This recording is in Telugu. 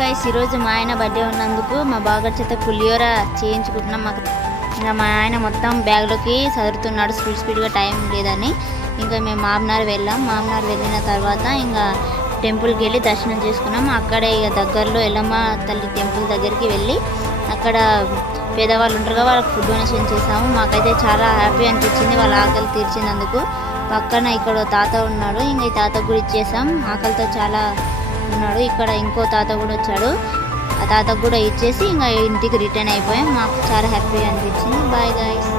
గైస్ ఈరోజు మా ఆయన బర్త్డే ఉన్నందుకు మా బాగా చేత పులిహోర చేయించుకుంటున్నాం. మాకు ఇంకా మా ఆయన మొత్తం బ్యాగ్లోకి సదురుతున్నాడు స్పీడ్గా టైం లేదని. ఇంకా మేము మామనార్ వెళ్ళిన తర్వాత ఇంకా టెంపుల్కి వెళ్ళి దర్శనం చేసుకున్నాం. అక్కడే ఇక దగ్గరలో ఎల్లమ్మ తల్లి టెంపుల్ దగ్గరికి వెళ్ళి అక్కడ పేదవాళ్ళు ఉంటారుగా వాళ్ళకి ఫుడ్ డొనేషన్ చేసాము. మాకైతే చాలా హ్యాపీ అనిపించింది వాళ్ళ ఆకలి తీర్చినందుకు. పక్కన ఇక్కడ తాత ఉన్నాడు, ఇంకా ఈ తాతకు కూడా ఇచ్చేసాం. ఆకలితో చాలా ఉన్నాడు. ఇక్కడ ఇంకో తాత కూడా వచ్చాడు, ఆ తాతకు కూడా ఇచ్చేసి ఇంకా ఇంటికి రిటర్న్ అయిపోయాం. మాకు చాలా హ్యాపీగా అనిపించింది. Bye guys.